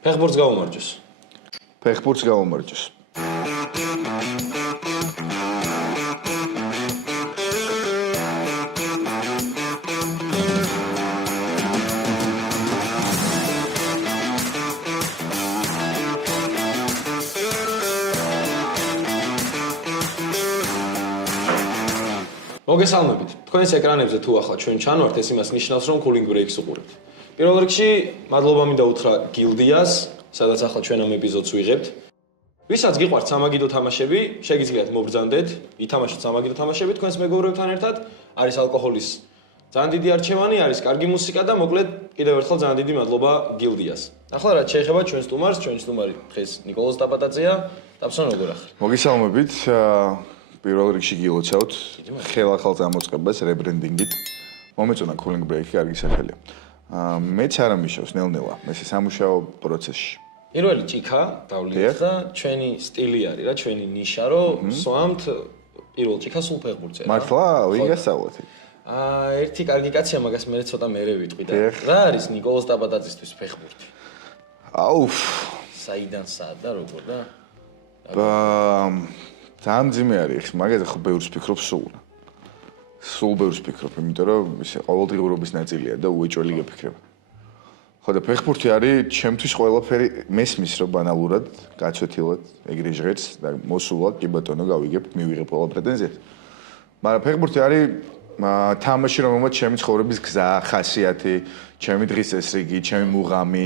ფეხბურთს გაუმარჯოს. ფეხბურთს გაუმარჯოს. მოგესალმებით. თქვენს ეკრანებზე თუ ახლა ჩვენ ჩანვართ, ეს იმას ნიშნავს, რომ Cooling Breaks უყურებთ. პირველ რიგში მადლობა მინდა უთხრა გილდიას, სადაც ახლა ჩვენ ამ ეპიზოდს ვიღებთ. ვისაც გიყვართ სამაგიდო თამაშები, შეგიძლიათ მობრძანდეთ, ითამაშოთ სამაგიდო თამაშები თქვენს მეგობრებთან ერთად. არის ალკოჰოლის ძალიან დიდი არჩევანი, არის კარგი მუსიკა და მოკლედ კიდევ ერთხელ ძალიან დიდი მადლობა გილდიას. ახლა რაც შეეხება ჩვენს სტუმარს, ჩვენი სტუმარი დღეს ნიკოლოზ ტაპატაძეა. ტაპსონ როგორ ახლა? მოგესალმებით. პირველ რიგში გილოცავთ ხელახალ წამოწყებას რებრენდინგით. მომეწონა Cooling Break-ი კარგი სახელია. მეც არ ამიშავს ნელ-ნელა, მე სამუშაო პროცესში. პირველი ჭიქა დავლინეთ და ჩვენი სტილი არის რა, ჩვენი ნიშა, რომ სვამთ პირველ ჭიქას სულ ფეხბურთზე. მართლა? ვიგასწავლოთ. ერთი კარგი კაცია, მაგას მე ცოტა მერე ვიტყვი და რა არის ნიკოლოზ ტაპატაძისთვის ფეხბურთი? აუფ. საიდან სად და როგორ და? ძალიან ძიმე არის, მაგაზე ხო ბევრს ვფიქრობ სულ. სულ ბევრს ვფიქრობ, იმიტომ რომ ისე ყოველდღიურობის ნაწილია და უეჭველი გეფიქრება. ხო და ფეხბურთი არის ჩემთვის ყველაფერი, მესმის რომ ბანალურად, გაცვეთილად, ეგრე ჟღერს და მოსულად, კი ბატონო, გავიგებ, მივიღებ ყველა პრეტენზიას. მაგრამ ფეხბურთი არის თამაში, რომელმაც ჩემი ცხოვრების გზა, ხასიათი, ჩემი დღის წესრიგი, ჩემი მუღამი,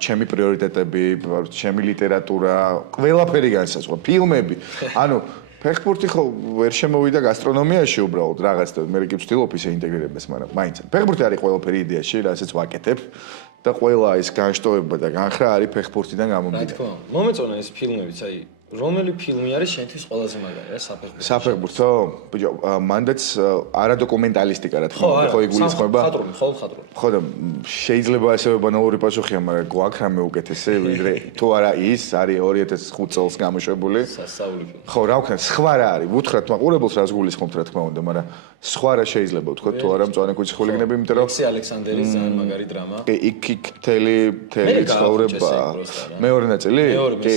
ჩემი პრიორიტეტები, ჩემი ლიტერატურა, ყველაფერი განსაზღვრა, ფილმები. ანუ ფეხბურთი ხო ვერ შემოვიდა გასტრონომიაში უბრალოდ რაღაც და მე კი ვცდილობ ისე ინტეგრირებას, მაგრამ მაინც ფეხბურთი არის ყველაფერი იდეაში, რასაც ვაკეთებ და ყველა ის განშტოება და განხრა არის ფეხბურთიდან გამომდინარე. რა თქმა უნდა, მომეწონა ეს ფილმებიც, აი რომელი ფილმი არის შენთვის ყველაზე მაგარი რა საფეხბურთო? საფეხბურთო? ბიჭო, მანდაც არადოკუმენტალისტიკა რა თქმა უნდა, ხო იგულისხმება? ხატრული, ხო ხატრული. ხო და შეიძლება ასევე ბანალური პასუხია, მაგრამ გვაქვს რამე უკეთესე, ვიდრე თუ არა ის არის 2005 წელს გამოშვებული. სასწაული ფილმი. ხო, რა ვქნა, სხვა რა არის? ვუთხრათ მაყურებელს რას გულისხმობთ რა თქმა უნდა, მაგრამ სხვა რა შეიძლება ვთქვათ თუ არა მწვანე ქუჩის ხულიგნები, იმიტომ რომ ექსი ალექსანდერის ძალიან მაგარი დრამა. კი, იქ თელი ცხოვრება. მეორე ნაწილი? კი.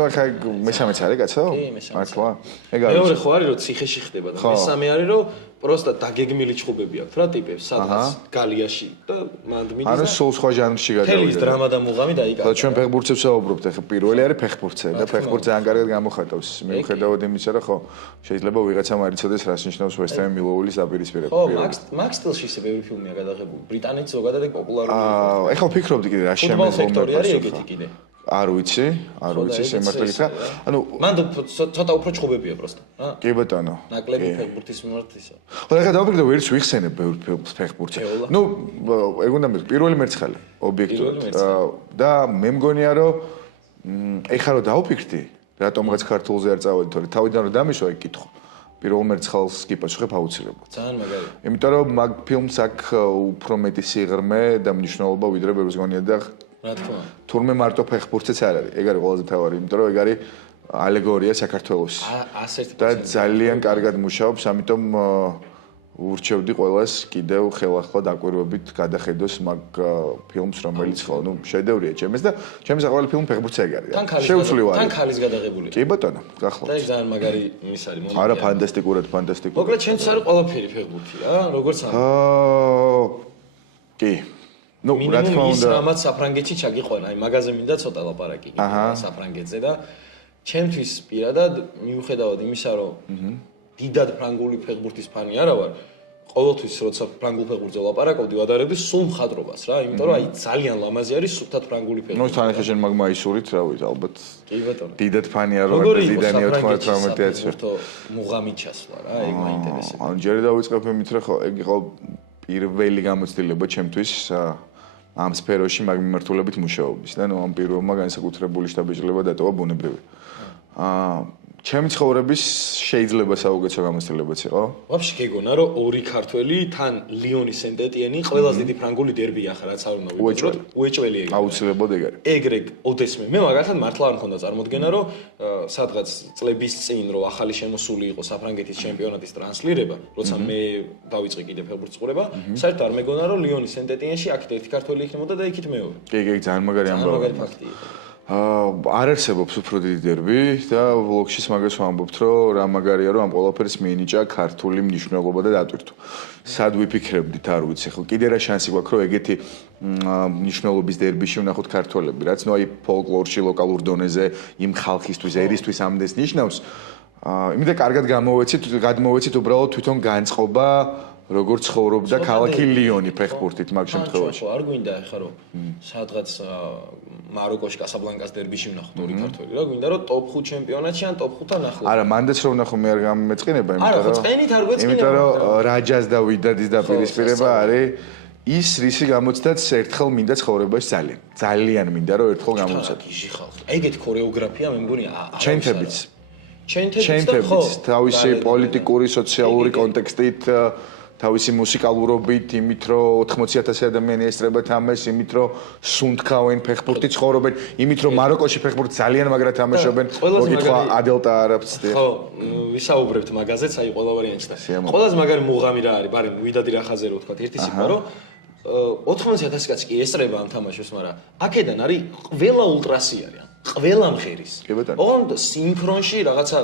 ნუ ხა მესამეც არის კაცო? კი, მესამეც. მართლა? ეგ არის. მეორე ხო არის რომ ციხეში ხდება და მესამე არის რომ პროსტა დაგეგმილი ჩხუბები აქვს რა ტიპებს, სადღაც გალიაში და მანდ მიდის. ანუ სულ სხვა ჟანრში გადავიდა. თელის დრამა და მუღამი დაიკარგა. და ჩვენ ფეხბურთზე ვსაუბრობთ, ახლა პირველი არის ფეხბურთზე და ფეხბურთზე ძალიან კარგად გამოხატავს. მიუხედავად იმისა, რომ ხო შეიძლება ვიღაცამ არ იცოდეს რას ნიშნავს West Ham Millwall-ის დაპირისპირება. ხო, Max Steel-ში ისე ბევრი ფილმია გადაღებული. ბრიტანეთში ზოგადად პოპულარულია. ეხლა ვფიქრობდი კიდე რა შემეძლო ფაქტორი არის ეგეთი კიდე. არ ვიცი სიმართლით რა. ანუ მანდ ცოტა უფრო ჩხუბებია პროსტა, რა. კი ბატონო. ნაკლები ფეხბურთის მიმართ ისა. ხო, ეხლა დავფიქრე ვერც ვიხსენებ ბევრ ფეხბურთზე. ნუ ეგ უნდა მე პირველი მერცხალი ობიექტურად და მე მგონია რომ ეხლა რომ დავფიქრდი, რატომღაც ქართულზე არ წავედი, თორე თავიდან რომ დამიშვა ეგ კითხვა. პირველ მერცხალს კი პასუხებ აუცილებლად. ძალიან მაგარი. იმიტომ რომ მაგ ფილმს აქვს უფრო მეტი სიღრმე და მნიშვნელობა ვიდრე ბევრს გონია და რა თქმა უნდა. თურმე მარტო ფეხბურთიც არ არის. ეგ არის ყველაზე მთავარი, იმიტომ რომ ეგ არის ალეგორია საქართველოს. და ძალიან კარგად მუშაობს, ამიტომ ურჩევდი ყველას კიდევ ხელახლა დაკვირვებით გადახედოს მაგ ფილმს, რომელიც ხო, ნუ შედევრია ჩემს და ჩემი საყვარელი ფილმი ფეხბურთზე ეგ არის. შეუცვლელი თან ქალის გადაღებული. კი ბატონო, გახლავთ. და ეს ძალიან მაგარი ის არის მომენტი. არა, ფანტასტიკურად. მოკლედ ჩემთვის არის ყველაფერი ფეხბურთი რა, როგორც არის. კი. ნუ რა თქმა უნდა, რამაც საფრანგეთში ჩაგიყვანა, აი მაგაზე მინდა ცოტა ლაპარაკი საფრანგეთზე და ჩემთვის პირადად მიუხედავად იმისა, რომ დიდად ფრანგული ფეხბურთის ფანი არა ვარ, ყოველთვის როცა ფრანგულ ფეხბურთზე ლაპარაკობდი, ვადარებდი სულ მხატვრობას რა, იმიტომ რომ აი ძალიან ლამაზი არის სუფთად ფრანგული ფეხბურთი. ნუ თან ახლა შენ მაგ მაისურით, რა ვიცი, ალბათ. კი ბატონო. დიდად ფანი არ ვარ და დიდანი 98 წელს. მუღამი ჩასვლა რა, ეგ მაინტერესებს. ანუ ჯერ დავიწყებ იმით, რომ ხო, ეგ იყო პირველი გამოცდილება ჩემთვის ამ სფეროში მაგ მიმართულებით მუშაობის და ნუ ამ პირველმა განსაკუთრებული შთაბეჭდილება დატოვა ბუნებრივი. ჩემი ცხოვრების შეიძლება საუკეთესო გამოცდილებაც იყო. ვაფშე გეგონა რომ ორი ქართველი თან ლიონი სენტეტიენი ყველაზე დიდი ფრანგული დერბია ხა რაც არ უნდა ვიბრძოლოთ უეჭველი ეგრე აუცილებლად ეგ არის. ეგრე ოდესმე მე მაგალითად მართლა არ მქონდა წარმოდგენა რომ სადღაც წლების წინ რომ ახალი შემოსული იყო საფრანგეთის ჩემპიონატის ტრანსლირება როცა მე დავიწყე კიდე ფეხბურთს ყურება საერთოდ არ მეგონა რომ ლიონი სენტეტიენში აქეთ ერთი ქართველი იქნებოდა და იქით მეორე კი ძალიან მაგარი ამბავი. მაგარი ფაქტი იყო არ არსებობს უფრო დიდი დერბი და ვლოგშიც მაგას ვამბობთ რომ რა მაგარია რომ ამ ყველაფერს მიენიჭა ქართული მნიშვნელობა და დატვირთვა. სად ვიფიქრებდით არ ვიცი ხო კიდე რა შანსი გვაქვს რომ ეგეთი მნიშვნელობის დერბიში ვნახოთ ქართველები რაც ნუ აი ფოლკლორში ლოკალურ დონეზე იმ ხალხისთვის ერისთვის ამდენს ნიშნავს იმედა კარგად გადმოვეცით უბრალოდ თვითონ განწყობა როგორ ცხოვრობდა ქალაქი ლიონი ფეხბურთით მაგ შემთხვევაში. არ გვინდა ეხლა რომ სადღაც მაროკოში კასაბლანკას დერბიში ვნახოთ ორი ქართველი რა გვინდა რომ ტოპ 5 ჩემპიონატში ან ტოპ 5-თან ახლოს. არა მანდაც რომ ვნახო მე არ გამეწყინება არა ხო წენით არ გვეწყინება. იმიტომ რომ რაჯას და ვიდადის დაპირისპირება არის ის რისი გამოცდაც ერთხელ მინდა ცხოვრებაში ძალიან მინდა რომ ერთხელ გამოცდეთ. გიჟი ხალხი. ეგეთი ქორეოგრაფია მე მგონი ჩემთებიც ხო თავისი პოლიტიკური სოციალური კონტექსტით თავისი მუსიკალურობით, იმით რომ 80,000 ადამიანი ესწრებათ ამას, იმით რომ სუნთქავენ ფეხბურთი ცხოვრობენ, იმით რომ მაროკოში ფეხბურთს ძალიან მაგრად თამაშობენ, მოგითხა ადელტა არაბს. ხო, ვისაუბრებთ მაგაზეც, აი ყველა ვარიანტს და. ყველაზე მაგარი მუღამი რა არის, ბარი ვიდადი რახაზე რო თქვა, ერთი სიტყვა რომ 80,000 კაცი კი ესწრება ამ თამაშებს, მაგრამ აქედან არის ყველა ულტრასი არის, ყველა მღერის. ოღონდ სინქრონში რაღაცა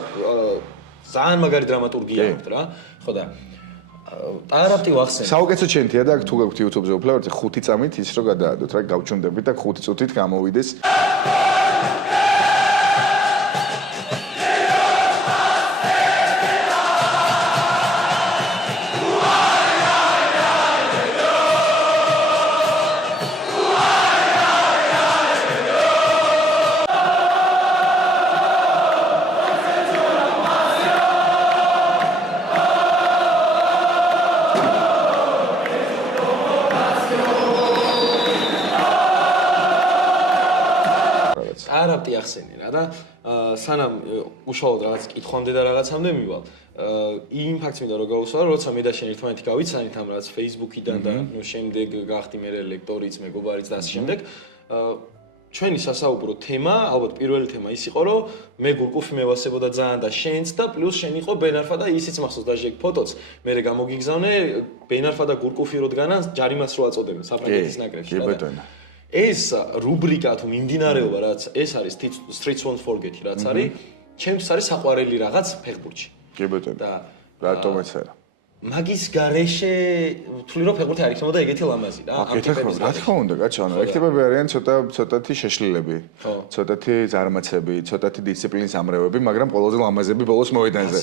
ძალიან მაგარი დრამატურგია აქვს რა, ხო და ტარაპტი ვახსენე. საუკეთესო ჩენთია და თუ გაქვთ YouTube-ზე უფლებთ 5 წამით ის რო გადაადოთ რა გავჩვენდებით და 5 წუთით გამოვიდეს. არაპტი ახსენე რა და სანამ უშუალოდ რაღაც კითხვამდე და რაღაცამდე მივალ იმ ფაქტს მინდა რომ გავუსვა რომ როცა მე და შენ ერთმანეთი გავიცანით ამ რაღაც Facebook-იდან და ნუ შემდეგ გახდი მე ლექტორიც მეგობარიც და ასე შემდეგ ჩვენი სასაუბრო თემა ალბათ პირველი თემა ის იყო რომ მე გურკუფი მევასებოდა ძალიან და შენც და პლუს შენ იყო ბენარფა და ისიც მახსოვს დაჟეგ ფოტოც მე გამოგიგზავნე ბენარფა და გურკუფი როდგანან ჯარიმას რო აწოდებენ საფრანგეთის ნაკრებში რა ეს რუბრიკა თუ მიმდინარეობა რაც ეს არის Streets Won't Forget რაც არის ჩემთვის არის საყვარელი რაღაც ფეხბურთში კი ბატონო და რატომაც არა მაგის გარეშე ვთვლი რომ ფეხბურთი არ იქნებოდა ეგეთი ლამაზი რა ამ ტიპების რა თქმა უნდა კაცო ანუ ეგ ტიპები არიან ცოტათი შეშლილები ცოტათი ზარმაცები ცოტათი დისციპლინის ამრევები მაგრამ ყველაზე ლამაზები ბოლოს მოედანზე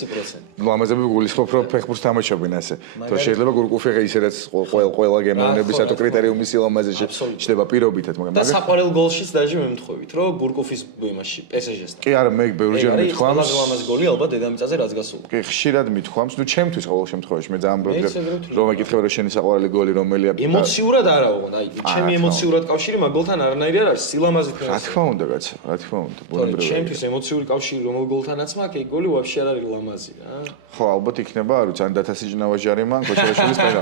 ლამაზები გულისხმობ რომ ფეხბურთს თამაშობენ ასე თუ შეიძლება გურკუფი ისედაც ყველა გემოვნების ატო კრიტერიუმის ლამაზეში ჩდება პირობითად მაგრამ და საყვარელ გოლშიც დაჟე მე მთხოვით რომ გურკუფის იმაში PSG-სთან კი არა მე ბევრჯერ მithქვამს ლამაზი გოლი ალბათ დედამიწაზე რაც გასულა კი ხშირად მithქვამს ნუ ჩემთვის ყოველ შემთხვევაში მე ძალიან მბროდერ რომ ეკითხება რომ შენი საყვარელი გოლი რომელია ემოციურად არა ოღონდ აი ჩემი ემოციურად კავშირი მაგ გოლთან არანაირი არ არის სილამაზით რა თქმა უნდა კაცო რა თქმა უნდა ბუნებრივია ჩემთვის ემოციური კავშირი რომელ გოლთანაც მაქვს ეგ გოლი ვაფშე არ არის ლამაზი რა ხო ალბათ იქნება არ ვიცი ან დათასიჭნავა ჟარიმან ქოჩაშვილის პერა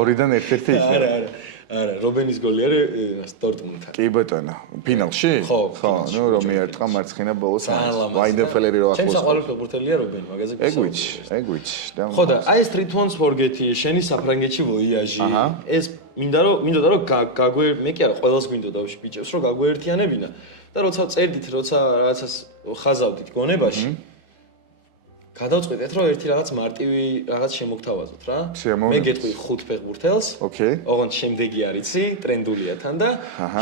ორიდან ერთ-ერთი იქნება არა რობენის გოლი არის დორტმუნდთან კი ბატონო ფინალში ხო ნუ რომ მიარტყა მარცხინა ბოლოს ვაინდერფელერი რო ახლოს ჩემს საყვარელ ფეხბურთელია რობენი მაგაზე ეგ ვიცი ხო და აი ეს Streets Won't Forget შენი საფრანგეთში ვოიაჟი ეს მინდოდა რომ მე კი არა ყველას გვინდოდა ბიჭებს რომ გაგვეერთიანებინა და როცა წერდით როცა რაღაცას ხაზავდით გონებაში გადავწყვეტეთ რომ ერთი რაღაც მარტივი რაღაც შემოგთავაზოთ რა მე გეტყვი 5 ფეხბურთელს ოღონდ შემდეგი არიცი ტრენდულია თან და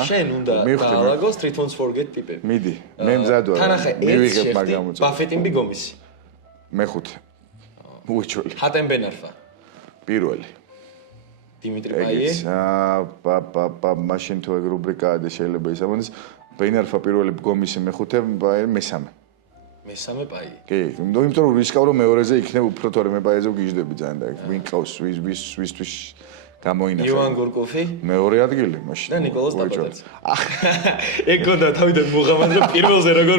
შენ უნდა დაალაგო Streets Won't Forget ტიპები მიდი მე მზად ვარ თან ახლა მივიღებ მაგამოწ ბაფეტიმბი გომისი მეხუთე უეჭველი ჰატენ ბენარფა პირველი დიმიტრი პაიე მაშინ თუ ეგ რუბრიკაა და შეიძლება ისამონდეს ბენარფა პირველი გომისი მეხუთე მესამე მესამე პაი. კი, იმიტომ რომ რისკავ რომ მეორეზე იქნებ უფრო თორემე პაიზე ვგიჟდები ძალიან და ვინ ყავს ვისთვის გამოინახა. ივან გურკუფი მეორე ადგილი მაშინ. და ნიკოლოზ ტაპატაძე. ეგ გონდა თავიდან მუღამად რომ პირველზე როგორ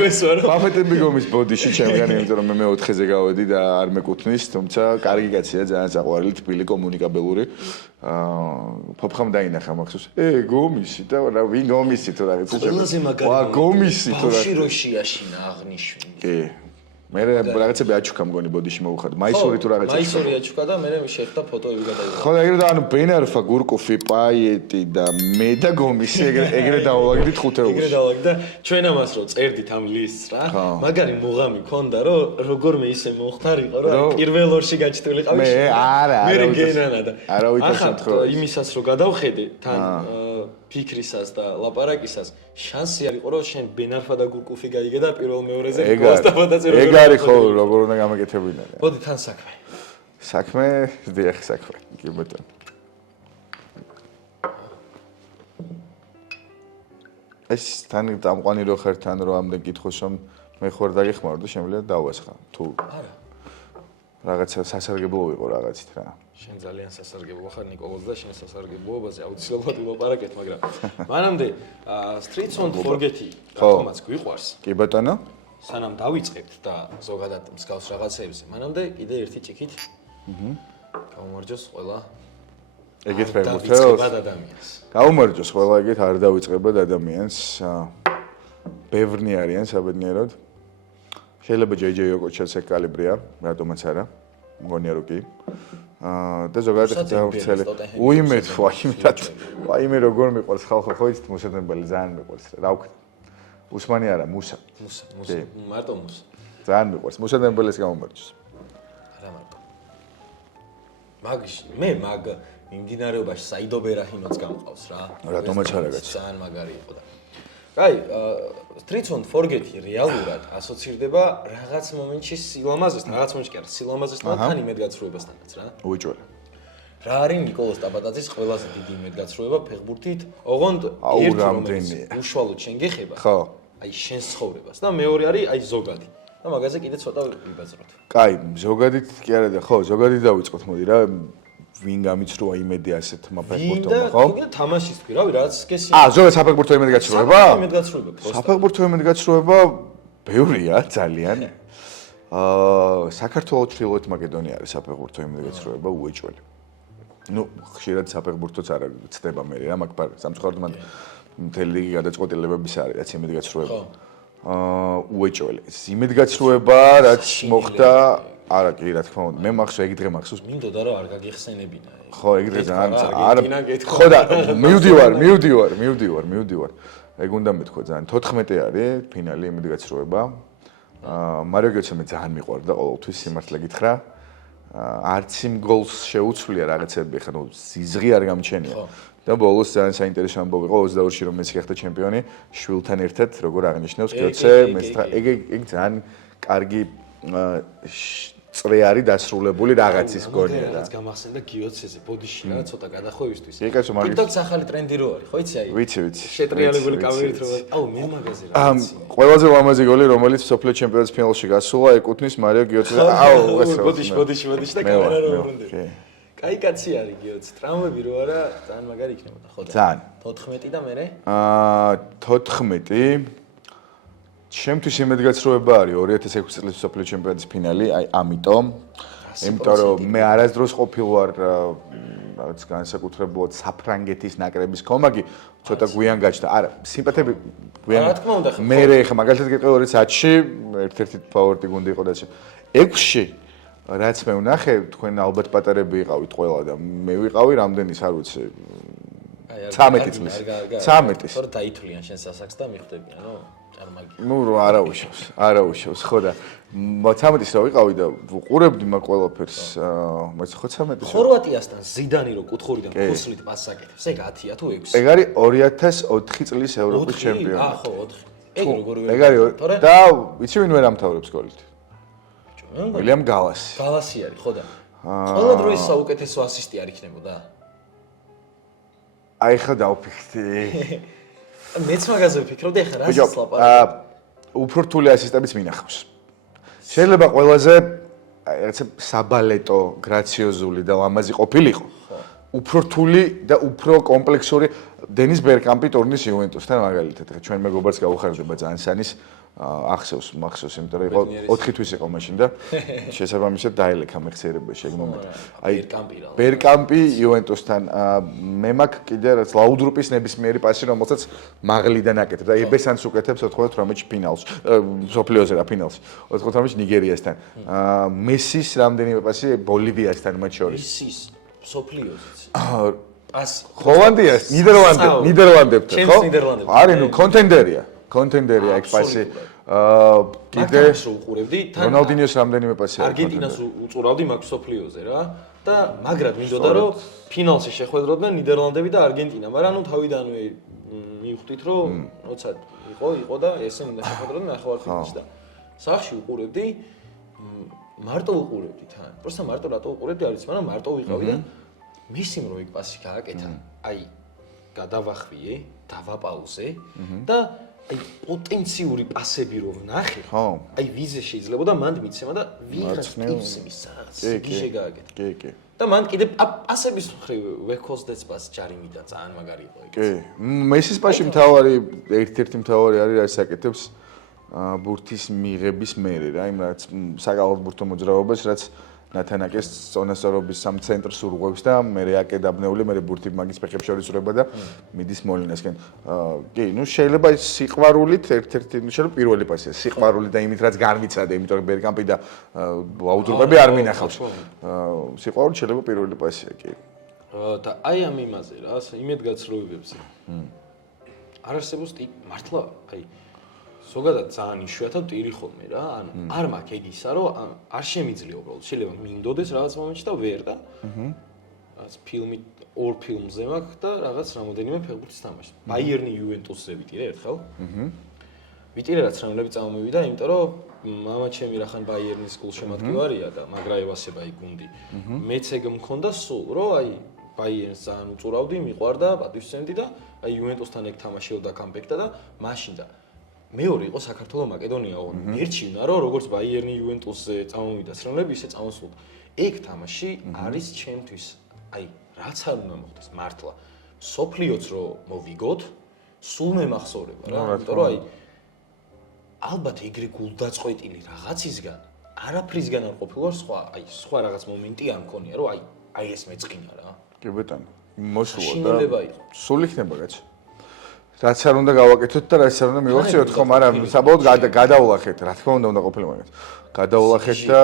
მისვარო. ფაფეტები გომის ბოდიში ჩემგან, იმიტომ რომ მე მე-4-ზე გავედი და არ მეკუთვნის, თუმცა კარგი კაცია, ძალიან საყვარელი, თბილი, კომუნიკაბელური. ფოფხამ დაინახა მახსოვს. გომისი და რა ვინ გომისი თუ რაღაც ყველაზე მაგარი. ვა გომისი თუ რა. ბავში რო შეაშინა აღნიშნული. კი. მე რაღაცები აჩუქა მგონი ბოდიში მოუხადა. მაისური თუ რაღაცა. მაისური აჩუქა და მე შეხვდა ფოტოები გადაიღო. ხო და ეგრე და ანუ ბენარფა, გურკუფი, პაიეტი და მე და გომისი ეგრე დავავაგდით ხუთეულში. ეგრე დავაგდა ჩვენ ამას რო წერდით ამ ლისტს რა. მაგარი მუღამი ქონდა რომ როგორმე ისე მოხდარიყო რომ პირველ ორში გაჩთული ყავი. მე არა მე გენანა და არავითარ შემთხვევაში იმისას რო გადავხედე თან ფიქრისას და ლაპარაკისას შანსი არ იყო რომ შენ ბენარფა და გურკუფი გაიგე და პირველ მეორეზე გოსტაფადაზე ეგ არის ხო როგორ უნდა გამეკეთებინა. მოდი თან საქმე. საქმე, დიახ, საქმე. კი ბატონო. ეს თან დამყვანი რო ხარ თან რო ამდენ კითხოს რომ მე ხوار დაგეხმარო და შემიძლია დავასხა. თუ არა. რაღაცა სასარგებლო იყო რაღაცით რა. შენ ძალიან სასარგებლო ხარ ნიკოლოზ და შენ სასარგებლოებაზე აუცილებლად ვილაპარაკეთ, მაგრამ მანამდე Streets Won't Forget-ი რატომაც გვიყვარს. კი ბატონო. სანამ დავიწყებთ და ზოგადად მსგავს რაღაცებზე, მანამდე კიდე ერთი ჭიქით. გაუმარჯოს ყველა. ეგეთ ფეხბურთელს. დავიწყებად ადამიანს. გაუმარჯოს ყველა ეგეთ არ დავიწყებად ადამიანს. ბევრნი არიან საბედნიეროდ. შეიძლება JJ Okocha-ს ეგ კალიბრია, რატომაც არა. მგონია რომ კი. და ზოგადად დავრცელე. უიმედ, ვაიმე როგორ მიყვარს ხალხო, ხო იცით მუსადებელი ძალიან მიყვარს. რა ვქნა. უსმანი არა, მუსა. მუსა. მარტო მუსა. ძალიან მიყვარს. მუსადებელს გამომარჯოს. არა მარტო. მე მიმდინარეობაში საიდო ბერაჰინოც გამყავს რა. რატომაც არა კაცო. ძალიან მაგარი იყო და. აი, Streets Won't Forget-ი რეალურად ასოცირდება რაღაც მომენტში სილამაზესთან, რაღაც მომენტში კი არა, სილამაზესთან თან იმედგაცრუებასთანაც რა. უიჭველი. რა არის ნიკოლოზ ტაპატაძის ყველაზე დიდი იმედგაცრუება ფეხბურთით? ოღონდ ერთი რომელიც უშუალოდ შენ გეხება. ხო. აი შენს ცხოვრებას და მეორე არის აი ზოგადი. და მაგაზე კიდე ცოტა ვიბაზროთ. კაი, ზოგადით კი არა და ხო, ზოგადით დავიწყოთ მოდი რა. ვინ გამიცრუა იმედი ასეთმა ფეხბურთელმა, ხო? და თამაშის თქვი, რავი, რაც გესია. ზოგადად საფეხბურთო იმედგაცრუება? იმედგაცრუება, პროსტა. საფეხბურთო იმედგაცრუება ბევრია, ძალიან. საქართველოს ჩრდილოეთ მაკედონია არის საფეხბურთო იმედგაცრუება უეჭველი. ნუ ხშირად საფეხბურთოც არ ცდება მე რა, მაგ სამწუხაროდ მან მთელი რიგი გადაწყვეტილებების არის, რაც იმედგაცრუება. უეჭველი. იმედგაცრუება, რაც მოხდა არა კი რა თქმა უნდა მე მახსოვს ეგ დღე მახსოვს მინდოდა რომ არ გაგიხსენებინა ხო ეგ დღე ძალიან არა ხო და მივდივარ ეგ უნდა მეთქვა ძალიან 14 არის ფინალი იმედგაცრუება მარიო გეცე მე ძალიან მიყვარდა ყოველთვის სიმართლე გითხრა არც იმ გოლს შეუცვლია რაღაცები ხა ნუ ზიზღი არ გამჩენია და ბოლოს ძალიან საინტერესო ამბავი იყო 22-ში რომ მესი გახდა ჩემპიონი შვილთან ერთად როგორ აღნიშნავს გეცე მე ეგ ძალიან კარგი წრე არის დასრულებული რაღაცის გონია რა. რაღაც გამახსენდა გიოცეზე ბოდიში რა ცოტა გადახვევისთვის. ეკაცო მაგის. TikTok-ს ახალი ტრენდი რო არის, ხო იცი აი? ვიცი. შეტრიალებული კამერით რო აუ მე მაგაზე რა ვიცი. ყველაზე ლამაზი გოლი რომელიც სოფლიო ჩემპიონატის ფინალში გასულა ეკუთვნის მარიო გიოცეზე. აუ ეს ბოდიში და კამერა რო უნდა. კაი კაცი არის გიოცე. ტრამვები რო არა, ძალიან მაგარი იქნებოდა, ხო და. ძალიან. 14 და მერე? 14 შემთვის იმედგაცრუება არის 2006 წლის სოფლიო ჩემპიონატის ფინალი, აი ამიტომ. იმიტომ რომ მე არასდროს ყოფილ ვარ რაღაც განსაკუთრებულად საფრანგეთის ნაკრების კომაგი, ცოტა გვიან გაჩნდა. არა, სიმპათიები გვიან. რა თქმა უნდა, მე ხა მაგალითად გეტყვი 2010-ში ერთ-ერთი ფავორიტი გუნდი იყო და 6-ში რაც მე ვნახე, თქვენ ალბათ პატარები იყავით ყველა და მე ვიყავი რამდენის არ ვიცი 13 წლის. 13-ის. თორე დაითვლიან შენ სასაკს და მიხვდებიან, ნო? ნუ არა უშავს ხო და 13-ის რა ვიყავი და ვყურებდი მაგ ყველაფერს მე 13-ის ხორვატიასთან ზიდანი რო კუთხურიდან ფოსლით პასს აკეთებს ეგ 10-ია თუ 6? ეგ არის 2004 წლის ევროპის ჩემპიონი ხო 4 ეგ როგორ ეგ არის და იცი ვინ ვერ ამთავრებს გოლით ვილიამ გალასი არის ხო და ყველა დროის საუკეთესო ასისტი არ იქნებოდა აი ხა დავფიქრდი მეც მაგაზე ვფიქრობდი ახლა რა სლაპარაკი უფრო რთული ასისტების მინახავს შეიძლება ყველაზე რაღაცა საბალეტო გრაციოზული და ლამაზი ყოფილიყო უფრო რთული და უფრო კომპლექსური დენის ბერკამპი ტურნის იუვენტუსთან მაგალითად. ჩვენ მეგობარს გავუხარდება ძალიან სანის ახსოვს, იმიტომ რომ იყო 4 თვის იყო მაშინ და შესაბამისად დაელექა მეხსიერებაში ეგ მომენტი. აი ბერკამპი იუვენტუსთან მე მაქვს კიდე რაც ლაუდრუპის ნებისმიერი პასი რომელსაც მაღლიდან აკეთებს და ებესანს უკეთებს 98-ში ფინალში, სოფლიოზე რა ფინალში. 98-ში ნიგერიასთან. მესის რამდენიმე პასი ბოლივიასთან მათ შორის. მესის სოფლიოზეც. პასი. ჰოლანდიას, ნიდერლანდებთან, ხო? ნიდერლანდებთან. არის ნუ კონტენდერია ეგ პასი. კიდე უყურებდი რონალდინიოს რამდენიმე პასი აქვს. არგენტინას უწურავდი მაგ სოფლიოზე რა და მაგრად მინდოდა რომ ფინალში შეხვედროდნენ ნიდერლანდები და არგენტინა, მაგრამ ნუ თავიდანვე მივხვდით რომ როცა იყო და ესე უნდა შეხვედროდნენ ნახევარფინალში და სახში უყურებდი მარტო უყურებდი თან. პროსტა მარტო რატო უყურებდი არის, მაგრამ მარტო ვიყავი და მესიმ რო ეგ პასი გააკეთა. აი გადავახვიე, დავაპაუზე და აი პოტენციური პასები რო ვნახე, აი ვიზე შეიძლებოდა მანდ მიცემა და ვიღაც ტიპს მისცა რაღაც გიჟე გააკეთა. კი. და მან კიდე პასების მხრივ ვექოსდეც პას ჯარი მიდა ძალიან მაგარი იყო ეგ. კი. მესის პასში ერთ-ერთი მთავარი არის რაც აკეთებს ბურთის მიღების მერე რა, იმ რაც საკალათბურთო ბურთო მოძრაობას, რაც ნათანაკეს წონასწორობის სამ ცენტრს ურღვევს და მერე აკედაბნეული, მერე ბურთი მაგის ფეხებს შორის ურება და მიდის მოვლენასკენ. კი, ნუ შეიძლება სიყვარულით ერთ-ერთი, შეიძლება პირველი პასია, სიყვარული და იმით რაც განვიცადე, იმიტომ რომ ბერკამპი და ლაუდრუპები არ მინახავს. სიყვარული შეიძლება პირველი პასია, კი. და აი ამ იმაზე რა, იმედგაცრუებებზე. არ არსებობს მართლა, აი ზოგადად ძალიან იშვიათად ტირი ხოლმე რა, ანუ არ მაქვს ეგ ისა, რომ არ შემიძლია უბრალოდ, შეიძლება მინდოდეს რაღაც მომენტში და ვერ და რაღაც ფილმი ორ ფილმზე მაქვს და რაღაც რამოდენიმე ფეხბურთის თამაში. ბაიერნი იუვენტუსზე ვიტირე ერთხელ. ვიტირე რაც რამლები წამომივიდა, იმიტომ რომ მამა ჩემი რახან ბაიერნის გულშემატკივარია და მაგრა ევასება იქ გუნდი. მეც ეგ მქონდა სულ, რომ აი ბაიერნს ძალიან უწურავდი, მიყვარდა, პატივისცემდი და აი იუვენტუსთან ეგ თამაშობდა კამპექტა და მაშინ და მეორე იყო საქართველოს მაკედონია, მერჩივნა რომ როგორც ბაიერნი იუვენტუსზე წამოვიდა სრემლები, ისე წამოსულდა. ეგ თამაში არის ჩემთვის, აი, რაც არ უნდა მოხდეს მართლა. სოფლიოც რო მოვიგოთ, სულ მე მახსოვრება რა, იმიტომ რომ აი ალბათ ეგრე გულდაწყვეტილი რაღაცისგან, არაფრისგან არ ყოფილა სხვა რაღაც მომენტი არ მქონია, რომ აი ეს მეწყინა რა. კი ბატონო, მოსულა და შინელება იყო. სულ იქნება კაცო. რაც არ უნდა გავაკეთოთ და რაც არ უნდა მივახციოთ ხო, მაგრამ საბოლოოდ გადაულახეთ, რა თქმა უნდა ყოფილა მაგათ. გადაულახეთ და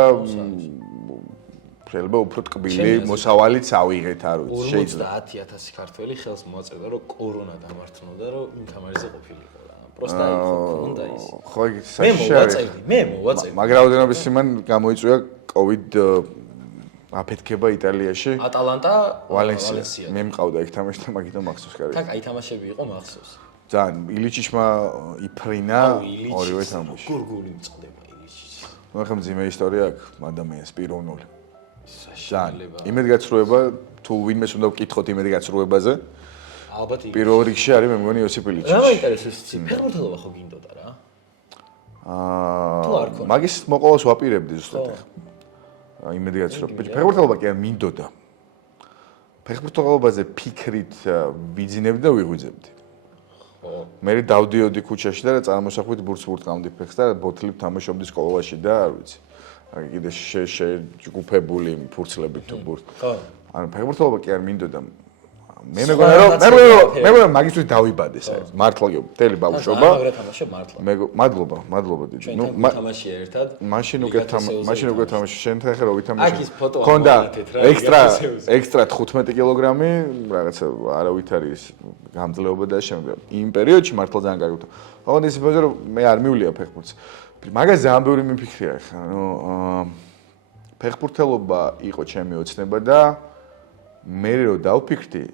შეიძლება უფრო ტკბილი მოსავალიც ავიღეთ, არ ვიცი, შეიძლება 50000 ქართველი ხელს მოაწერდა, რომ კორონა დამართნოდა, რომ იმ თამაშზე ყოფილიყო რა. პროსტა იქონდა ის. ხო, იგი საერთოდ მე მოვაწევდი. მაგრამ რაოდენობის სიმან გამოიწვია COVID აფეთქება იტალიაში. ატალანტა, ვალენსია. მე მყავდა იქ თამაში და მაგითო მახსოვს კარგი. თაკ აი თამაშები იყო მახსოვს. ძალიან ილიჩიშმა იფრინა ორივე თამაში. გურგული მწყდება ილიჩის. ნუ ახლა მძიმე ისტორია აქვს ადამიანს პიროვნული. საშინელება. იმედგაცრუება თუ ვინმეს უნდა ვკითხოთ იმედგაცრუებაზე. ალბათ პირველ რიგში არის მე მგონი იოსიფ ილიჩიჩი. რა მაინტერესებს იცი? ფეხბურთელობა ხო გინდოდა რა? თუ არ ქონდა. მაგის მოყოლას ვაპირებდი ზუსტად. იმედგაცრუება. ფეხბურთელობა კი არ მინდოდა. ფეხბურთელობაზე ფიქრით ვიძინებდი და ვიღვიძებდი. ხო. მე დავდიოდი ქუჩაში და წარმოსახვით ბურთს ვურტყამდი ფეხს და ბოთლით თამაშობდი სკოლაში და არ ვიცი. აი კიდე შეჯგუფებული ფურცლებით თუ ბურთს. ხო. ანუ ფეხბურთელობა კი არ მინდოდა. მე მეგონა მაგისთვის დავიბადე საერთოდ. მართლა გიო, მთელი ბავშვობა. მაგრა თამაშობ მართლა. მადლობა დიდი. ნუ თამაშია ერთად. მაშინ უკვე თამაში შენთან ხე რო ვითამაშე. აქ ის ფოტო ქონდა ექსტრა 15 კილოგრამი, რაღაცა არავითარი ის გამძლეობა და შემდეგ. იმ პერიოდში მართლა ძალიან კარგი. ოღონდ ის ფოზე რომ მე არ მივლია ფეხბურთს. მაგაზე ძალიან ბევრი მიფიქრია ხა. ანუ ფეხბურთელობა იყო ჩემი ოცნება და მე რო დავფიქრდი,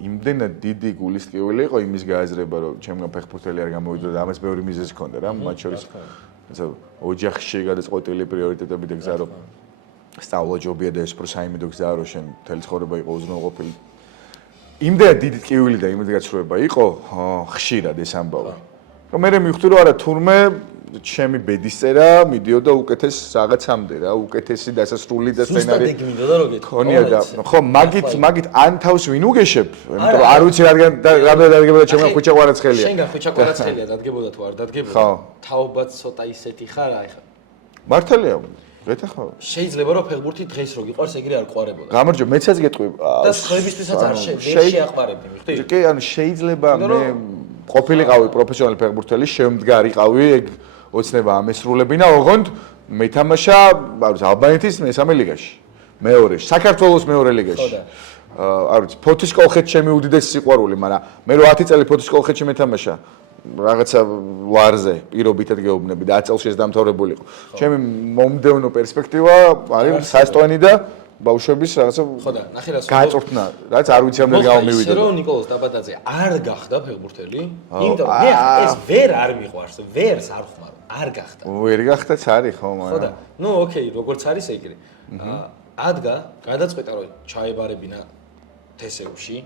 იმდენად დიდი გულისწყეველი იყო იმის გააზრება, რომ ჩემგან ფეხბურთელი არ გამოვიდა და ამას ბევრი მიზეზი ჰქონდა რა, მათ შორის ოჯახში გადაწყვეტილი პრიორიტეტები და გზა რომ სწავლა ჯობია და ეს უფრო საიმედო გზაა რომ შენ მთელი ცხოვრება იყო უზრუნველყოფილი. იმდენად დიდი ტკივილი და იმედგაცრუება იყო, ხშირად ეს ამბავი. რომ მე მივხვდი რომ არა თურმე ჩემი ბედისწერა მიდიოდა უკეთეს რაღაცამდე რა, უკეთესი დასასრული და სცენარი. ზუსტად ეგ მინდოდა რომ გეთქვა. ქონია და ხო, მაგით ან თავს ვინ უგეშებ? იმიტომ რომ არ ვიცი რადგან დადგებოდა ჩემი ხუჭა ყვარაცხელია. შენგან ხუჭა ყვარაცხელია დადგებოდა თუ არ დადგებოდა? ხო. თაობაც ცოტა ისეთი ხარ აი ხა. მართალია, გეთახო. შეიძლება რომ ფეხბურთი დღეს რო გიყვარს ეგრე არ ყვარებოდა. გამარჯო, მეცაც გეტყვი. და სხვებისთვისაც არ შეაყვარებდი, მიხდი? კი, ანუ შეიძლება მე ყოფილიყავი პროფესიონალი ფეხბურთელი, შემდგარიყავი, ეგ ოცნება ამესრულებინა, ოღონდ მეთამაშა, არ ვიცი, ალბანეთის მესამე ლიგაში. მეორეში, საქართველოს მეორე ლიგაში. არ ვიცი, ფოთის კოლხეთში ჩემი უდიდესი სიყვარული, მაგრამ მე რო 10 წელი ფოთის კოლხეთში მეთამაშა, რაღაცა ვარზე პირობითად გეუბნები და 10 წელს დამთავრებული იყო. ჩემი მომდევნო პერსპექტივა არის სასტვენი და ბავშვების რაღაცა ხო და ნახე რა გაწვრთნა, რაც არ ვიცი ამდენ გამომივიდა. ისე რომ نيكოლოს დაბადაძე არ გახდა ფეხბურთელი, იმიტომ რომ მე ეს ვერ არ მიყვარს, ვერს არ ხმარო, არ გახდა. ვერ გახდაც არის ხო, მაგრამ ხო და ნუ ოკეი, როგორც არის ეგრე. ადგა გადაწყვეტა რომ ჩაებარებინა თესეუში.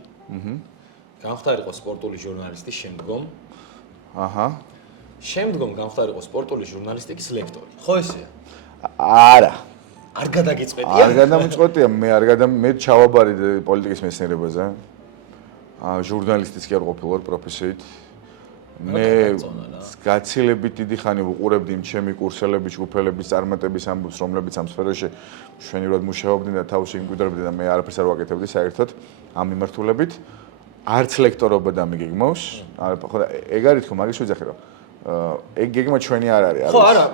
გამხდარიყო სპორტული ჟურნალისტის შემდგომ. აჰა. შემდგომ გამხდარიყო სპორტული ჟურნალისტიკის ლექტორი. ხო ესეა? არა. არ გადაგიწყვეტია? არ გადამიწყვეტია, მე ჩავაბარეთ პოლიტიკის მეცნიერებაზე. ჟურნალისტიც კი არ ყოფილვარ პროფესიით. მე გაცილებით დიდი ხანი ვუყურებდი იმ ჩემი კურსელები, ჯგუფელების წარმატების ამბებს, რომლებიც ამ სფეროში მშვენივრად მუშაობდნენ და თავში იმკვიდრებდნენ და მე არაფერს არ ვაკეთებდი საერთოდ ამ მიმართულებით. არც ლექტორობა დამიგეგმავს. ხო და ეგ არის თქო, მაგის ვიძახი რომ ეგ გეგმა ჩვენი არ არის. ხო, არა.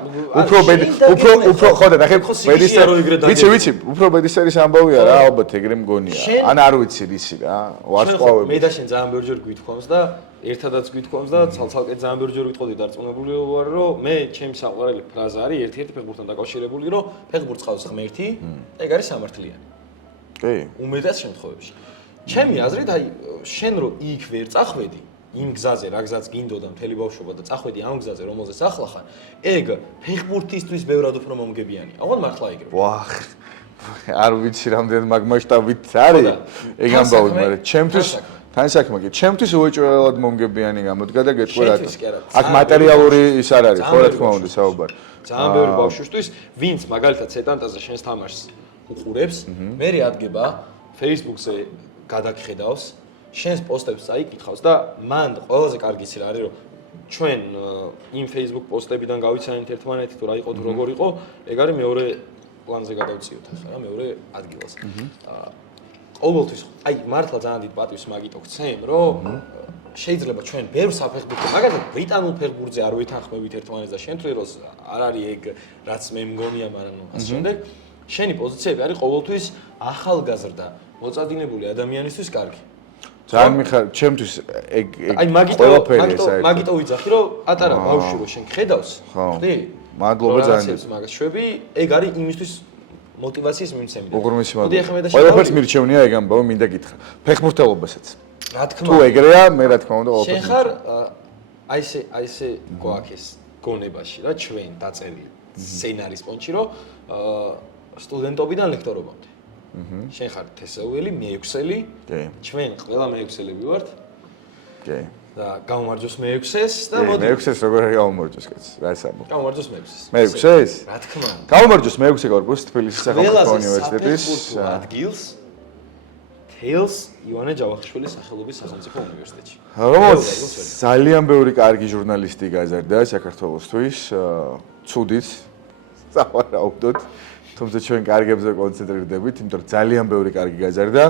უფრო ხო და ნახე ვიცი, უფრო ბედისწერის ამბავია რა, ალბათ ეგრე მგონია. ან არ ვიცი რისი რა, ვარსკვლავები. მე და შენ ძალიან ბევრჯერ გვითხოვს და ერთადაც გვითხოვს და ცალ-ცალკე ძალიან ბევრჯერ ვიტყოდი დარწმუნებული ვარ, რომ მე ჩემი საყვარელი ფრაზა არის ერთ-ერთი ფეხბურთთან დაკავშირებული, რომ ფეხბურთს ყავს ღმერთი, ეგ არის სამართლიანი. კი. უმეტეს შემთხვევებში. ჩემი აზრით, აი, შენ რო იქ ვერ წახვედი, იმ გზაზე, რა გზაც გინდოდა მთელი ბავშვობა და წახვედი ამ გზაზე, რომელზეც ახლა ხარ, ეგ ფეხბურთისთვის ბევრად უფრო მომგებიანი. აღარ მართლა ეგრე. ვახ. არ ვიცი რამდენ მაგ მასშტაბით არის ეგ ამბავი, მაგრამ ჩემთვის თან საქმე კი, ჩემთვის უეჭველად მომგებიანი გამოდგა და გეტყვი რატო. აქ მატერიალური ის არ არის, ხო რა თქმა უნდა, საუბარი. ძალიან ბევრი ბავშვისთვის, ვინც მაგალითად სეტანტაზე შენს თამაშს უყურებს, მე ადგება Facebook-ზე გადაგხედავს, შენს პოსტებს წაიკითხავს და მან ყველაზე კარგი ის არის, რომ ჩვენ იმ Facebook პოსტებიდან გავიცანით ერთმანეთი თუ რა იყო თუ როგორ იყო, ეგ არის მეორე პლანზე გადავწიოთ ახლა რა, მეორე ადგილას. ყოველთვის, აი მართლა ძალიან დიდ პატივს მაგითო გცემ, რომ შეიძლება ჩვენ ბევრ საფეხბურთო, მაგალითად ბრიტანულ ფეხბურთზე არ ვითანხმებით ერთმანეთს და შენ თუ დროს არ არის ეგ რაც მე მგონია, მაგრამ ნუ ასე შემდეგ, შენი პოზიციები არის ყოველთვის ახალგაზრდა, მოწადინებული ადამიანისთვის კარგი. ძალიან მიხარ, ჩემთვის ეგ აი ყველაფერი ეს არის. მაგითო ვიძახი, რომ პატარა ბავშვი რო შენ ხედავს, ხდი? მადლობა ძალიან. მაგას შვები, ეგ არის იმისთვის мотиваციის მიმცემი. უღრმესი მადლობა. ყველაფერს მირჩევნია ეგ ამბავი, მინდა გითხრა. ფეხბურთელობასაც. რა თქმა თუ ეგრეა, მე რა თქმა უნდა ყველაფერს. შენ ხარ აი ესე გვაქვს გონებაში რა, ჩვენ დაწერილი სცენარის პონჩი, რომ სტუდენტობიდან ლექტორობამდე. შენ ხარ თესეუელი, მეექვსელი. კი. ჩვენ ყველა მეექვსელები ვართ. კი. და გამარჯოს მეექვსეს და მოდი. მეექვსეს როგორ გამარჯოს კაცს? რა სამო? გამარჯოს მეექვსეს. მეექვსეს? რა თქმა უნდა. გამარჯოს მეექვსე კორპუსი თბილისის სახელმწიფო უნივერსიტეტის ადგილს თეილს ივანე ჯავახიშვილის სახელობის სახელმწიფო უნივერსიტეტში. რომელიც ძალიან ბევრი კარგი ჟურნალისტი გაზარდა საქართველოსთვის, ცუდით, სავარაუდოდ. თუმცა ჩვენ კარგებზე კონცენტრირდებით, იმიტომ რომ ძალიან ბევრი კარგი გაზარდა,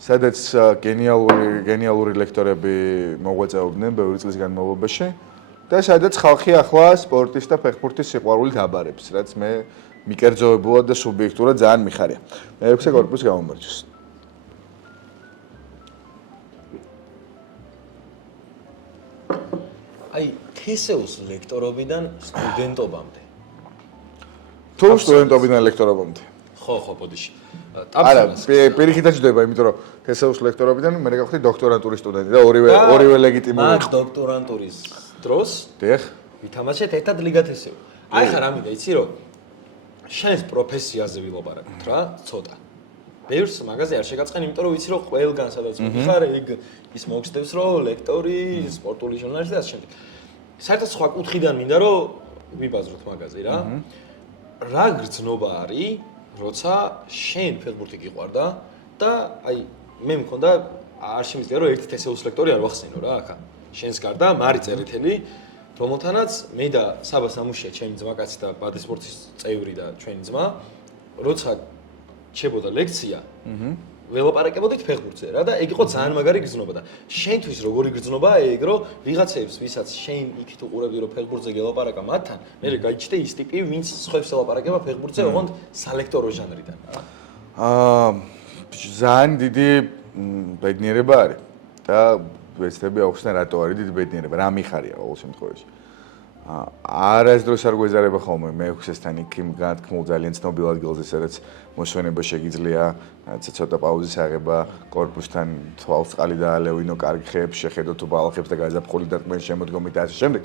სადაც გენიალური ლექტორები მოღვაწეობდნენ ბევრი წლის განმავლობაში და სადაც ხალხი ახლა სპორტის და ფეხბურთის სიყვარულით აბარებს, რაც მე მიკერძოებულად და სუბიექტურად ძალიან მიხარია. მეექვსე კორპუსი გამომარჯოს. აი, თესეუს ლექტორობიდან სტუდენტობამდე. თუ სტუდენტობიდან ლექტორობამდე. ხო, ბოდიში. არა, პირიქით აჭდება, იმიტომ რომ თესეუს ლექტორობიდან მე გავხდი დოქტორანტურის სტუდენტი და ორივე ლეგიტიმური. მაგ დოქტორანტურის დროს დიახ, ვითამაშეთ ერთად ლიგა თესეუ. აი ხარ ამინდა, იცი რომ შენს პროფესიაზე ვილაპარაკოთ რა, ცოტა. ბევრს მაგაზე არ შეგაწყენ, იმიტომ რომ ვიცი რომ ყველგან სადაც მიხარ, ეგ ის მოგხსნევს რომ ლექტორი, სპორტული ჟურნალისტი და ასე შემდეგ. საერთოდ სხვა კუთხიდან მინდა რომ ვიბაზროთ მაგაზე რა. რა გრძნობა არის, როცა შენ ფეხბურთი გიყვარდა და აი მე მქონდა არ შემიძლია რომ ერთი თესეულის ლექტორი არ ვახსენო რა აქა. შენს გარდა მარი წერეთელი, რომელთანაც მე და საბა სამუშია ჩემი ძმა კაცი და ბადისპორტის წევრი და ჩვენი ძმა, როცა ჩებოდა ლექცია, ველაპარაკებოდით ფეხბურთზე რა და ეგ იყო ძალიან მაგარი გრძნობა და შენთვის როგორი გრძნობაა ეგ რომ ვიღაცებს ვისაც შენ იქით უყურებდი რომ ფეხბურთზე გელაპარაკა მათთან მე გაიჩნდა ის ტიპი ვინც სხვებს ელაპარაკება ფეხბურთზე ოღონდ სალექტორო ჟანრიდან ძალიან დიდი ბედნიერება არის და ვეცდები აუხსნა რატო არის დიდი ბედნიერება რა მიხარია ყოველ შემთხვევაში არასდროს არ გვეზარება ხოლმე მე-6-ესთან იქ განთქმულ ძალიან ცნობილ ადგილზე, სადაც მოსვენება შეგიძლია, ცოტა პაუზის აღება, კორპუსთან თვალს წყალი დაალევინო, კარგ ხეებს შეხედო თუ ბალახებს და გაზაფხული დარტყმენ შემოდგომით და ასე შემდეგ.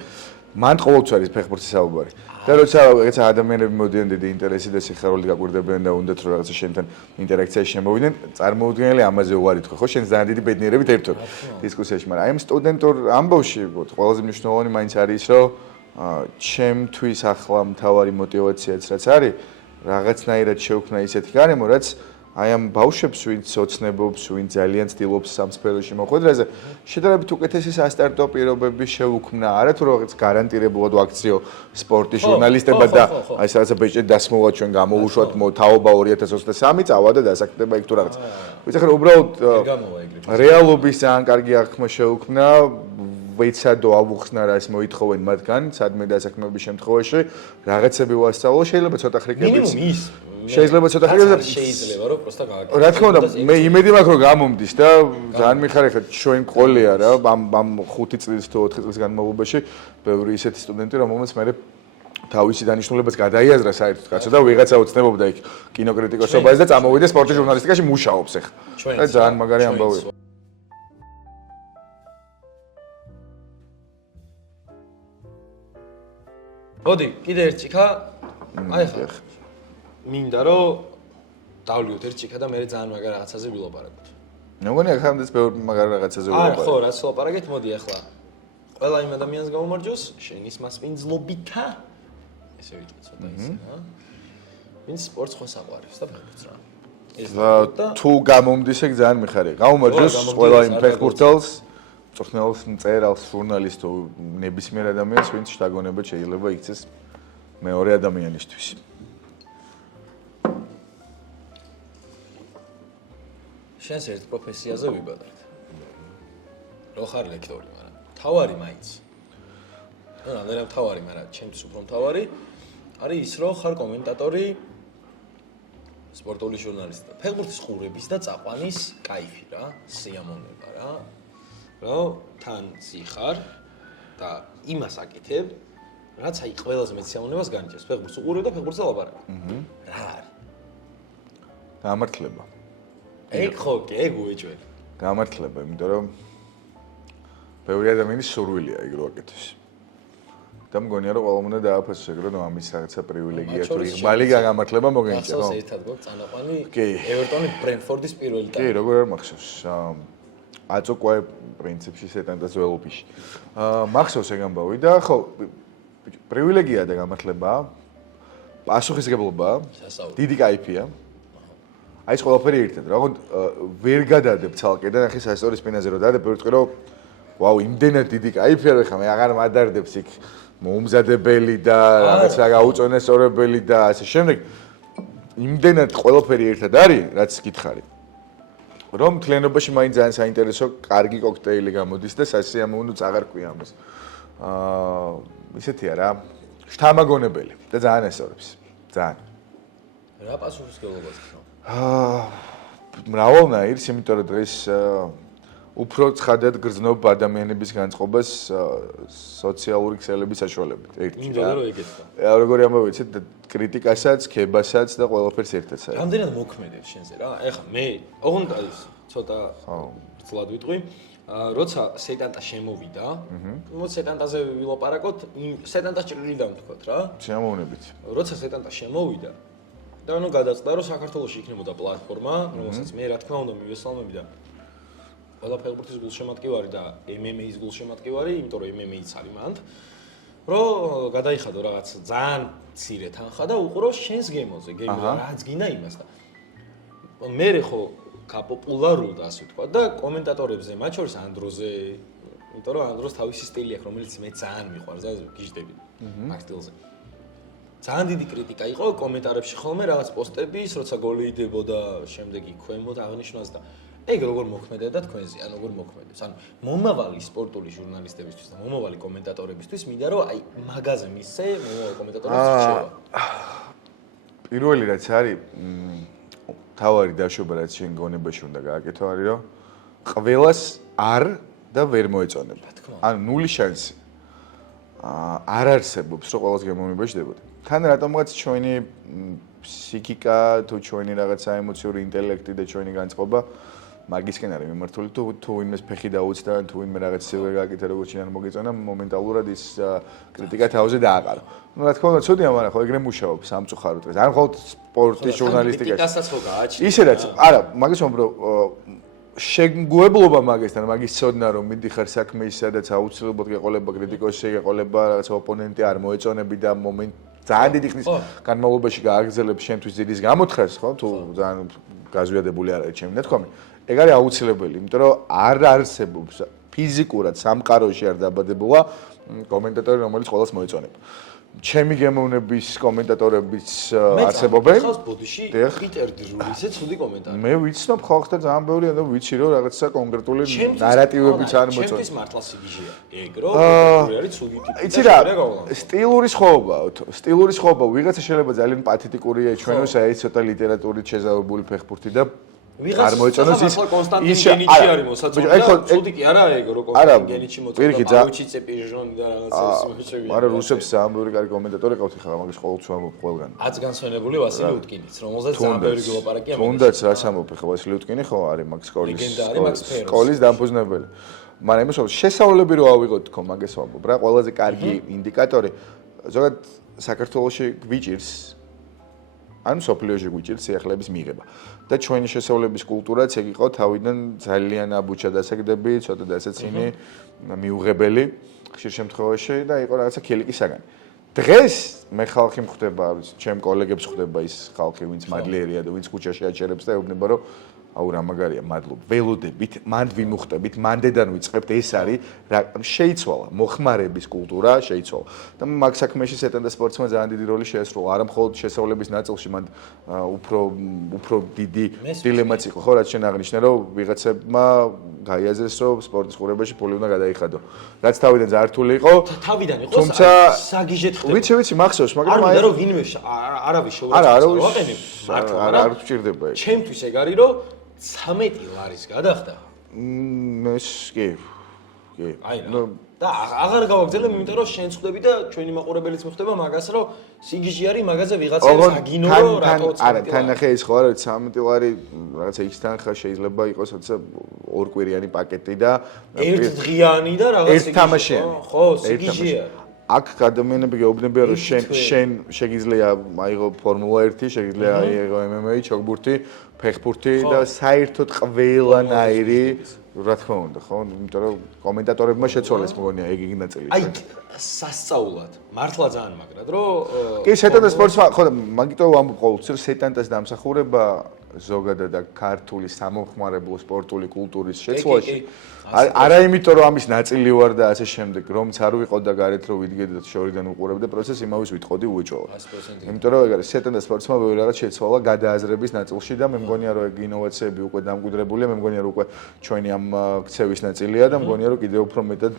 მან ყოველთვის არის ფეხბურთის საუბარი. და როცა რაღაცა ადამიანები მოდიან დიდი ინტერესი და სიხარული გაკვირდებიან და უნდათ რომ რაღაცა შენთან ინტერაქციაში შემოვიდნენ, წარმოუდგენელი ამაზე უარი თქვა, ხო, შენ ძალიან დიდი ბედნიერებით ერთობ დისკუსიაში, მაგრამ აი ამ სტუდენტურ ამბავში ყველაზე მნიშვნელოვანი მაინც არის ის, რომ ჩემთვის ახლა მთავარი мотиваციაც რაც არის რაღაცნაირად შეუქმნა ისეთი გარემო რაც აი ამ ბავშვებს ვინც ოცნებობს ვინც ძალიან ცდილობს სამ სფეროში მოხვედრაზე შედარებით უკეთესი სასტარტო პირობები შეუქმნა არა თუ რაღაც გარანტირებულად ვაქციო სპორტის ჟურნალისტებად და აი რაღაცა ბეჭედი დასმოვა ჩვენ გამოვუშვათ თაობა 2023 წავა და დასაქმდება იქ თუ რაღაც ვიცი ხარ უბრალოდ რეალობის ძალიან კარგი აღქმა შეუქმნა ვეცადო ავუხსნა რა ის მოითხოვენ მათგან, სადმე დასაქმების შემთხვევაში რაღაცები ვასწავლო, შეიძლება ცოტა ხრიკებიც. შეიძლება ცოტა ხრიკებიც შეიძლება რომ პროსტა გააკეთო. რა თქმა უნდა, მე იმედი მაქვს რომ გამომდის და ძალიან მიხარია ხა ჩვენ ყოლია რა, ამ 5 წლის თუ 4 წლის განმავლობაში ბევრი ისეთი სტუდენტი რომელმაც მე თავისი დანიშნულებას გადაიაზრა საერთოდ კაცო და ვიღაცა უცნებობდა იქ კინოკრიტიკოსობაზე და წამოვიდა სპორტის ჟურნალისტიკაში მუშაობს ახლა. და ძალიან მაგარი ამბავია. მოდი, კიდე ერთ ჭიქა. აი ხა. მინდა რომ დავლიოთ ერთ ჭიქა და მე ძალიან მაგარ რაღაცაზე ვილაპარაკოთ. მე მგონი ახამდეც ბევრი მაგარ რაღაცაზე ვილაპარაკოთ. არა, ხო, რაც ვილაპარაკეთ, მოდი ახლა. ყველა იმ ადამიანს გამომარჯოს, შენის მასპინძლობითა. ესე ვიტყვი ცოტა ისე, რა. ვინც სპორტს ხო საყვარებს და ფეხბურთს რა. თუ გამომდის ეგ ძალიან მიხარია. გამომარჯოს ყველა იმ ფეხბურთელს წვრთნელს, მწერალს, ჟურნალისტს თუ ნებისმიერ ადამიანს, ვინც შთაგონებად შეიძლება იქცეს მეორე ადამიანისთვის. შენს ერთ პროფესიაზე ვიბადართ. რო ხარ ლექტორი, მაგრამ თავარი მაინც. ну, რამდენად თავარი, მაგრამ ჩემთვის უფრო თავარი არის ის, რომ ხარ კომენტატორი სპორტული ჟურნალისტი. ფეხბურთის ყურების და წაყვანის кайფი რა, სიამოვნება რა. რომ თან ზიხარ და იმას აკეთებ, რაც აი ყველაზე მეტ სიამოვნებას განიჭერს. ფეხბურთს უყურებ და ფეხბურთზე ლაპარაკობ. რა არის? გამართლება. ეგ ხო, ეგ უეჭველი. გამართლება, იმიტომ რომ ბევრი ადამიანის სურვილია ეგ რო აკეთოს. და მგონია რომ ყველამ უნდა დააფასოს ეგ რომ ამის რაღაცა პრივილეგია თუ იღბალი გამართლება მოგენიჭა, ხო? ახსოვს ერთად გვაქვს წანაყვანი ევერტონი ბრენფორდის პირველი ტაიმი. კი, როგორ არ მახსოვს. აწოკვე პრინციპში სეტანტას ველოფიში. მახსოვს ეგ ამბავი და ხო პრივილეგია და გამართლებაა. პასუხისგებლობაა. დიდი кайფია. აი ეს ყველაფერი ერთად. რა თქმა ვერ გადადებ ცალკე და ნახე სასტორის სპინაზე რომ დადებ, ვიტყვი რომ ვაუ, იმდენად დიდი кайფია რომ ხა მე აღარ მადარდებს იქ მომზადებელი და რაღაცა გაუწონესწორებელი და ასე შემდეგ. იმდენად ყველაფერი ერთად არის, რაც გითხარი. რომ თლიანობაში მაინც ძალიან საინტერესო კარგი კოქტეილი გამოდის და სასიამოვნოც აღარ ყვია ამას. ისეთია რა, შთამაგონებელი და ძალიან ესწორებს. ძალიან. რა პასუხისგებლობას გქონდა? მრავალნაირს, იმიტომ რომ დღეს უფრო ცხადად გრძნობ ადამიანების განწყობას სოციალური ქსელების საშუალებით. ერთი. მინდა რომ ეგეთქვა. როგორი ამბავი ვიცით, კრიტიკასაც, ქებასაც და ყველაფერს ერთად საერთოდ. რამდენად მოქმედებს შენზე რა? ეხლა მე ოღონდ ის ცოტა ძლად ვიტყვი. როცა სეტანტა შემოვიდა, მოდ სეტანტაზე ვილაპარაკოთ, სეტანტას ჭრილი დავთქვათ რა. შემოვნებით. როცა სეტანტა შემოვიდა და ანუ გადაწყდა რომ საქართველოში იქნებოდა პლატფორმა, რომელსაც მე რა თქმა უნდა მივესალმები და ყველა ფეხბურთის გულშემატკივარი და MMA-ის გულშემატკივარი, იმიტომ რომ MMA-იც არის მანდ. რომ გადაიხადო რაღაც ძალიან მცირე თანხა და უყურო შენს გემოზე, გემი რაც გინდა იმას და მე ხო გაპოპულარულდა ასე ვთქვა და კომენტატორებზე, მათ შორის ანდროზე, იმიტომ რომ ანდროს თავისი სტილი აქვს, რომელიც მე ძალიან მიყვარს და გიждები მაგ სტილზე. ძალიან დიდი კრიტიკა იყო კომენტარებში ხოლმე რაღაც პოსტების, როცა გოლი იდებოდა, შემდეგ იქ ქვემოთ აღნიშნავს და ეგ როგორ მოქმედებდა თქვენზე, ან როგორ მოქმედებს. ანუ მომავალი სპორტული ჟურნალისტებისთვის და მომავალი კომენტატორებისთვის მინდა რომ აი მაგაზე მისცე მომავალი კომენტატორების რჩევა. პირველი რაც არის თავარი დაშვება რაც შენ გონებაში უნდა გააკეთო არის რომ ყველას არ და ვერ მოეწონება. ანუ ნული შანსი. არ არსებობს რომ ყველას გემოვნებაში დებოდი. თან რატომღაც ჩვენი ფსიქიკა თუ ჩვენი რაღაცა ემოციური ინტელექტი და ჩვენი განწყობა მაგისკენ არის მიმართული თუ ვინმეს ფეხი დაუცდა თუ ვინმე რაღაც სილვე გააკეთა როგორც შეიძლება მოგეწონა მომენტალურად ის კრიტიკა თავზე დააყარო. ნუ რა თქმა უნდა ცუდია, მაგრამ ხო ეგრე მუშაობს სამწუხაროდ დღეს. არ მხოლოდ სპორტის ჟურნალისტიკაში. კრიტიკასაც ხო გააჩნია. ისედაც არა, მაგის მომბრო შეგუებლობა მაგასთან, მაგის ცოდნა რომ მიდიხარ საქმეში, სადაც აუცილებლად გეყოლება კრიტიკოსი, გეყოლება რაღაც ოპონენტი არ მოეწონები და მომენტ ძალიან დიდი ხნის განმავლობაში გააგრძელებს შენთვის ძიდის გამოთხრას, ხო? თუ ძალიან გაზვიადებული არ არის ჩემი ნათქვამი. ეგ არის აუცილებელი, იმიტომ რომ არ არსებობს ფიზიკურად სამყაროში არ დაბადებულა კომენტატორი, რომელიც ყველას მოეწონება. ჩემი გემოვნების კომენტატორებიც არსებობენ. ხავს ბოდიში პიტერ დრულიზე ცუდი კომენტარი. მე ვიცნობ ხალხთა ძალიან ბევრი და ვიცი რომ რაღაცა კონკრეტული ნარატივებიც არ მოწონს. ჩემთვის მართლა სიგიჟეა. ეგ რომ პიტერი არის ცუდი ტიპი. იცი რა, სტილური სხვაობაა. სტილური სხვაობა, ვიღაცა შეიძლება ძალიან პათეტიკური ეჩვენოს, აი ცოტა ლიტერატურით შეზავებული ფეხბურთი და არ მოეწონოს ის კონსტანტინ გენიჩი არის მოსაწონი და ცუდი კი არა ეგ რო კონსტანტინ გენიჩი მოწონდა პაუჩი წეპიჟონი და რაღაცა ის შემოჩევია. მაგრამ რუსებს ძალიან ბევრი კარგი კომენტატორი ყავთ ხა მაგის ყოველთვის ამბობ ყველგან. აც განსვენებული ვასილი უტკინიც, რომელზეც ძალიან ბევრი გულაპარაკია. თუნდაც რაც ამბობ ხა ვასილი უტკინი ხო არის მაგ სკოლის დამფუძნებელი. მაგრამ იმის შესავლები რო ავიღოთ თქო მაგას ვამბობ რა, ყველაზე კარგი ინდიკატორი ზოგადად საქართველოში გვიჭირს ან სოფლიოში გვიჭირს სიახლეების მიღება. და ჩვენი შესავლების კულტურაც ეგ იყო თავიდან ძალიან აბუჩა დასაგდები, ცოტა დასაცინი, მიუღებელი ხშირ შემთხვევაში და იყო რაღაცა ქილიკი საგანი. დღეს მე ხალხი მხვდება, ჩემ კოლეგებს ხვდება ის ხალხი, ვინც მადლიერია და ვინც ქუჩაში აჭერებს და ეუბნება რომ აუ რა მაგარია, მადლობ. ველოდებით, მანდ ვიმუხტებით, მანდედან ვიწყებთ, ეს არის რა შეიცვალა, მოხმარების კულტურა შეიცვალა. და მაგ საქმეში სეტენდა სპორტსმა ძალიან დიდი როლი შეასრულა. არა მხოლოდ შესავლების ნაწილში, მანდ უფრო დიდი დილემაც იყო, ხო, რაც შენ აღნიშნე, რომ ვიღაცებმა გაიაზრეს, რომ სპორტის ყურებაში ფული უნდა გადაიხადო. რაც თავიდან ზართული იყო. თავიდან იყო, თუმცა საგიჟეთ ხდება. ვიცი, მახსოვს, მაგრამ არ უნდა რომ ვინმე არავის შეურაცხყოფა ვაყენებ. მართლა არ ვჭირდება ეს. ჩემთვის ეგ არის რომ 13 ლარის გადახდა. ეს კი. აი რა. და აღარ გავაგზავნებ, იმიტომ რომ შენ ხვდები და ჩვენი მაყურებელიც მიხვდება მაგას, რომ სიგიჟი არის მაგაზე ვიღაცა საგინო რატო 13 არა, თან ახე ის ხო არა 13 ლარი რაღაცა X-თან ხა შეიძლება იყოს როცა ორკვირიანი პაკეტი და ერთდღიანი და რაღაც ერთ თამაშიანი. ხო, სიგიჟია. აქ ადამიანები გეუბნებიან რომ შენ შეგიძლია აიღო ფორმულა 1, შეგიძლია აიღო MMA, ჩოგბურთი, ფეხბურთი და საერთოდ ყველანაირი რა თქმა უნდა, ხო? იმიტომ რომ კომენტატორებმა შეცვალეს მგონია ეგ ნაწილი. აი სასწაულად, მართლა ძალიან მაგრად, რომ კი სეტანტას სპორტსმა, ხო და მაგიტომ ვამბობ ყოველთვის რომ სეტანტას დამსახურება ზოგადად და ქართული სამოხმარებლო სპორტული კულტურის შეცვლაში არა იმიტომ რომ ამის ნაწილი ვარ და ასე შემდეგ, რომც არ ვიყო და გარეთ რომ ვიდგედი და შორიდან უყურებდი პროცესს, იმავის ვიტყოდი უეჭვად. იმიტომ რომ ეგ არის სეტანტას სპორტსმა ბევრი რაღაც შეცვალა გადააზრების ნაწილში და მე მგონია რომ ეგ ინოვაციები უკვე დამკვიდრებულია, მე მგონია რომ უკვე ჩვენი ამ ქცევის ნაწილია და მგონია რომ კიდევ უფრო მეტად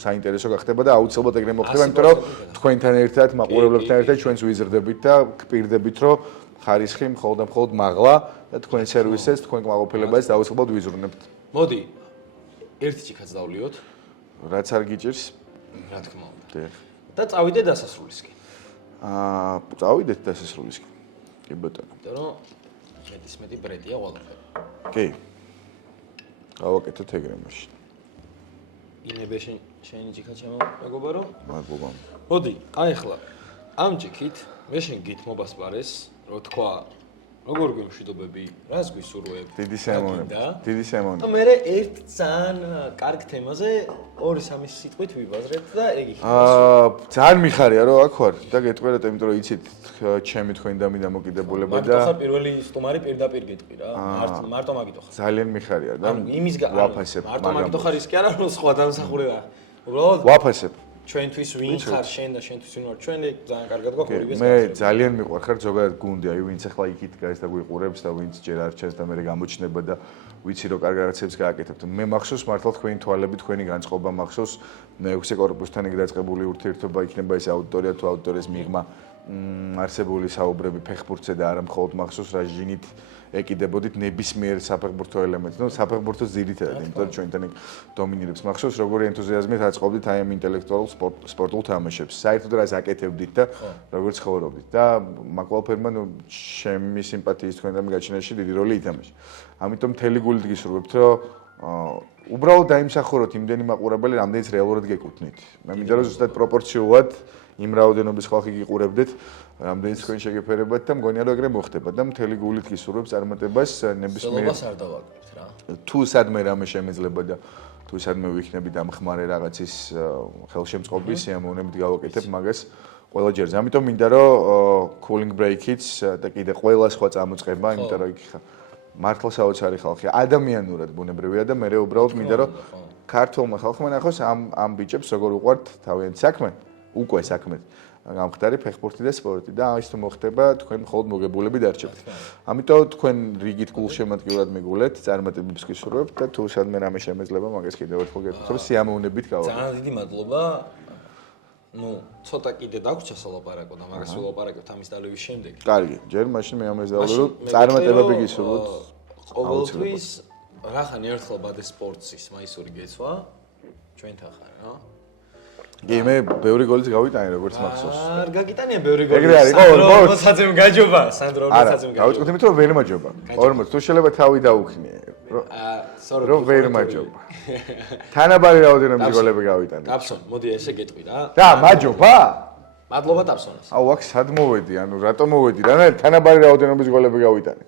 საინტერესო გახდება და აუცილებლად ეგრე მოხდება, იმიტომ რომ თქვენთან ერთად, მაყურებლებთან ერთად ჩვენც ვიზრდებით და გპირდებით რომ ხარისხი მხოლოდ მაღლა და თქვენ სერვისებს, თქვენ კმაყოფილებებს აუცილებლად ვიზრუნებთ. მოდი, ერთი ჭიქაც დავლიოთ. რაც არ გიჭირს, რა თქმა უნდა. დიახ. და წავიდეთ დასასრულისკენ. წავიდეთ დასასრულისკენ. კი ბატონო. იმიტომ რომ მეტი ბრედია ყველაფერი. კი. გავაკეთოთ ეგრე მაშინ. ინებე შენი ჭიქა ჩემო მეგობარო? მადლობა. მოდი, აი ახლა ამ ჭიქით მე შენ გითმობას პარეს, რო თქვა როგორ გემშვიდობები, რას გვისურვებ? დიდი სიამოვნებით. და მე ერთ ძალიან კარგ თემაზე 2-3 სიტყვით ვიბაზრეთ და ეგ იქნება. ძალიან მიხარია რომ აქ ვარ და გეტყვიერეთ, იმიტომ რომ იცით ჩემი თქვენი დამოკიდებულება და მაგიტო ხარ პირველი სტუმარი პირდაპირ გეტყვი რა. მარტო მაგიტო ხარ. ძალიან მიხარია და იმის ვაფასებ. მარტო მაგიტო ხარ ის კი არა რომ სხვა დამსახურება. უბრალოდ ვაფასებ. ჩვენთვის ვინ ხარ შენ და შენთვის ვინ ვარ ჩვენ ძალიან კარგად გვაქვს ორივეს. მე ძალიან მიყვარხარ ზოგადად გუნდი, აი ვინც ახლა იქით გაის და გვიყურებს და ვინც ჯერ არ ჩანს და მე გამოჩნდება და ვიცი რომ კარგ რაღაცებს გააკეთებთ. მე მახსოვს მართლა თქვენი თვალები, თქვენი განწყობა მახსოვს მე-6 კორპუსთან იქ დაწყებული ურთიერთობა იქნება ეს აუდიტორია თუ აუდიტორიის მიღმა არსებული საუბრები ფეხბურთზე და არა მხოლოდ მახსოვს რა ჟინით ეკიდებოდით ნებისმიერ საფეხბურთო ელემენტს. ნუ საფეხბურთო ძირითადად, იმიტომ რომ ჩვენთან იქ დომინირებს. მახსოვს როგორი ენთუზიაზმით აწყობდით აი ამ ინტელექტუალურ სპორტულ თამაშებს. საერთოდ რას აკეთებდით და როგორ ცხოვრობდით და მაგ ყველაფერმა ნუ ჩემი სიმპათიის თქვენთან გაჩენაში დიდი როლი ითამაშა. ამიტომ მთელი გულით გისურვებთ, რომ უბრალოდ დაიმსახუროთ იმდენი მაყურებელი, რამდენიც რეალურად გეკუთვნით. მე მინდა რომ ზუსტად პროპორციულად იმ რაოდენობის ხალხი გიყურებდეთ, რამდენიც თქვენ შეგეფერებათ და მგონია რომ ეგრე მოხდება და მთელი გულით გისურვებ წარმატებას ნებისმიერ სულობას არ დავაკეთებთ რა. თუ სადმე რამე შემეძლება და თუ სადმე ვიქნები დამხმარე რაღაცის ხელშემწყობის სიამოვნებით გავაკეთებ მაგას ყველა ჯერზე. ამიტომ მინდა რომ cooling break-იც და კიდე ყველა სხვა წამოწყება, იმიტომ რომ იქ მართლა საოცარი ხალხია, ადამიანურად ბუნებრივია და მე უბრალოდ მინდა რომ ქართულმა ხალხმა ნახოს ამ ბიჭებს როგორ უყვართ თავიანთ საქმე, უკვე საქმე. გამხდარი ფეხბურთი და სპორტი და ის თუ მოხდება თქვენ მხოლოდ მოგებულები დარჩებით. ამიტომ თქვენ რიგით გულშემატკივრად მიგულეთ, წარმატებებს გისურვებთ და თუ სადმე რამე შემეძლება მაგას კიდევ ერთხელ გეტყვით, რომ სიამოვნებით გავაკეთოთ. ძალიან დიდი მადლობა. ნუ ცოტა კიდე დაგვრჩა სალაპარაკო და მაგას ვილაპარაკებთ ამის დალევის შემდეგ. კარგი, ჯერ მაშინ მე ამას დავვალე რომ წარმატებები გისურვოთ. ყოველთვის რახან ერთხელ ბადე სპორტის მაისური გეცვა ჩვენთან ხარ რა. კი, მე ბევრი გოლიც გავიტანე როგორც მახსოვს. არ გაგიტანია ბევრი გოლი. ეგრე არის, როდესაც გაჯობა, სანდრო როდესაც გაჯობა. დავიწყოთ იმიტომ რომ ვერ მაჯობა. 40 თუ შეიძლება თავი დაუქნიე. რომ ვერ მაჯობა. თანაბარი რაოდენობის გოლები გავიტანე. ტაფსონ, მოდი ესე გეტყვი რა. და მაჯობა? მადლობა ტაფსონას. აუ აქ სად მოვედი, ანუ რატომ მოვედი? რანაირად თანაბარი რაოდენობის გოლები გავიტანე.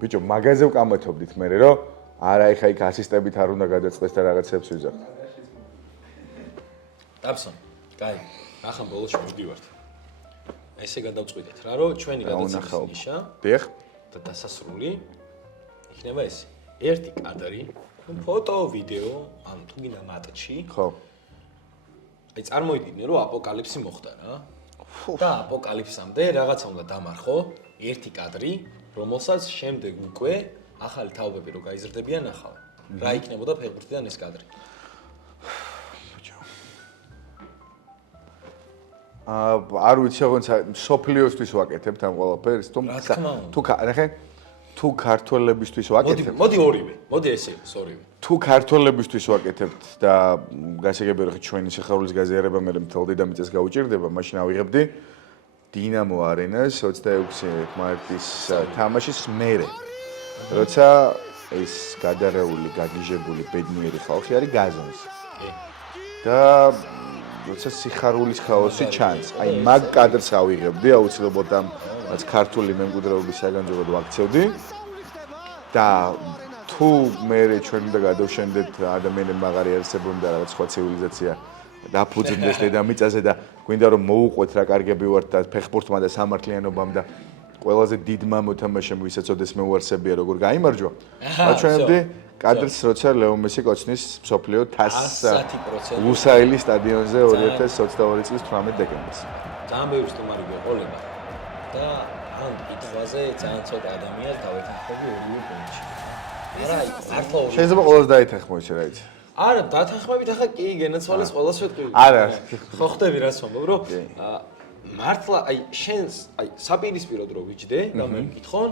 ბიჭო, მაგაზე ვკამათობდით მე რომ არა ეხა იქ ასისტებით არ უნდა გადაწყდეს და რაღაცებს ვიზახთ. ტაფსონ, კაი, ახლა ბოლოს მივდივართ. ესე გადავწყვიტეთ რა, რომ ჩვენი გადაცემის ნიშა დიახ და დასასრული იქნება ეს. ერთი კადრი, ფოტო, ვიდეო, ან თუ გინდა მატჩი. ხო. აი წარმოიდგინე რომ აპოკალიფსი მოხდა რა. და აპოკალიფსამდე რაღაცა უნდა დამარხო, ერთი კადრი, რომელსაც შემდეგ უკვე ახალი თაობები რო გაიზრდებიან ახლა. რა იქნებოდა ფეხბურთიდან ეს კადრი? არ ვიცი, როგორ სოფლიოსთვის ვაკეთებთ ამ ყველაფერს, თუ ქართველებისთვის ვაკეთებთ. მოდი ორივე, მოდი ესე იყოს ორივე. თუ ქართველებისთვის ვაკეთებთ და გასაგებია რომ ჩვენი სიხარულის გაზიარება მე მთელ დედამიწას გაუჭირდება, მაშინ ავიღებდი დინამო არენას 26 მარტის თამაშის მერე. როცა ეს გადარეული, გაგიჟებული ბედნიერი ხალხი არის გაზონს. და როცა სიხარულის ხაოსი ჩანს. აი მაგ კადრს ავიღებდი აუცილებლად ამ რაც ქართული მემკვიდრეობის საგანძურად ვაქცევდი. და თუ მე ჩვენ უნდა გადავშენდეთ ადამიანები მაღარი არსებობენ და რაღაც სხვა ცივილიზაცია დაფუძნდეს დედამიწაზე და გვინდა რომ მოუყვეთ რა კარგები ვართ და ფეხბურთმა და სამართლიანობამ და ყველაზე დიდმა მოთამაშემ ვისაც ოდეს მეუარსებია როგორ გაიმარჯვა. აჩვენებდი კადრს როცა ლეო მესი კოცნის მსოფლიო თასს ლუსაილის სტადიონზე 2022 წლის 18 დეკემბერს. ძალიან ბევრი სტუმარი გვეყოლება და ამ კითხვაზე ძალიან ცოტა ადამიანს დავეთანხმები ორივე პუნქტში. არა, მართლა ორივე. შეიძლება ყველას დაეთანხმო ისე რა იცი. არა, დათანხმებით ახლა კი გენაცვალეს ყველას ვეთქვი. არა. ხო ხდები რას ვამბობ, რომ მართლა აი შენს აი საპირისპირო დრო ვიჯდე და მე მკითხონ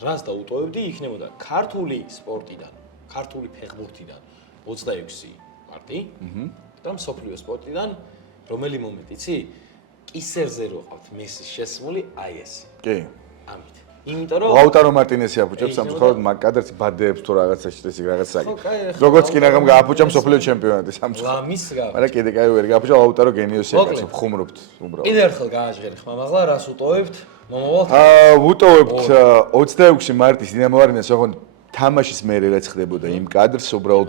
რას დაუტოვებდი იქნებოდა ქართული სპორტიდან, ქართული ფეხბურთიდან 26 მარტი და მსოფლიო სპორტიდან რომელი მომენტი იცი? კისერზე რო ყავთ მესის შესმული აი ეს. კი. ამით. იმიტომ რომ ლაუტარო მარტინესი აფუჭებს სამწუხაროდ მაგ კადრს ბადეებს თუ რაღაცა შტესი რაღაც საკი. როგორც კი ნახამ გააფუჭა მსოფლიო ჩემპიონატი სამწუხაროდ. ლამის გა. მაგრამ კიდე კაი ვერ გააფუჭა ლაუტარო გენიოსია კაცო, ხუმრობთ უბრალოდ. კიდე ერთხელ გააჟღერი ხმა, მაღლა რას უტოვებთ? მომავალ ვუტოვებთ 26 მარტის დინამო არენას ოღონდ თამაშის მერე რაც ხდებოდა იმ კადრს უბრალოდ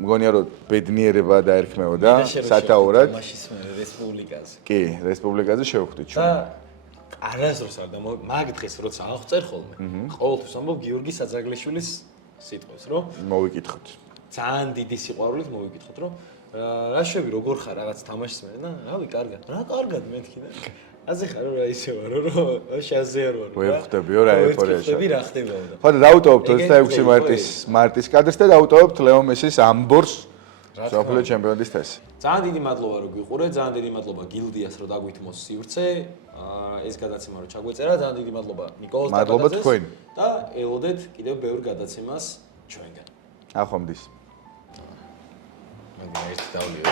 მგონია რომ ბედნიერება დაერქმეოდა სათაურად. თამაშის მერე რესპუბლიკაზე. კი, რესპუბლიკაზე შევხვდით ჩვენ. და არასდროს არ და მაგ დღეს როცა აღწერ ხოლმე ყოველთვის ამბობ გიორგი საძაგლიშვილის სიტყვას რომ მოვიკითხოთ. ძალიან დიდი სიყვარულით მოვიკითხოთ რომ რა შვები როგორ ხარ რაღაც თამაშის მერე და რავი კარგად რა კარგად მეთქი და აზე ხარ რა ისე ვარ რომ შაზე არ ვარ ვერ ხვდებიო რა ეფორიაში. ხვდები რა ხდებოდა ხო და დაუტოვებთ 26 მარტის კადრს და დაუტოვებთ ლეო მესის ამბორს მსოფლიო ჩემპიონატის თასი. ძალიან დიდი მადლობა რომ გიყურეთ, ძალიან დიდი მადლობა გილდიას რომ დაგვითმოს სივრცე. ეს გადაცემა რომ ჩაგვეწერა, ძალიან დიდი მადლობა ნიკოლას მადლობა თქვენ და ელოდეთ კიდევ ბევრ გადაცემას ჩვენგან. ახლა მდის. მაგ ერთი დავლიო.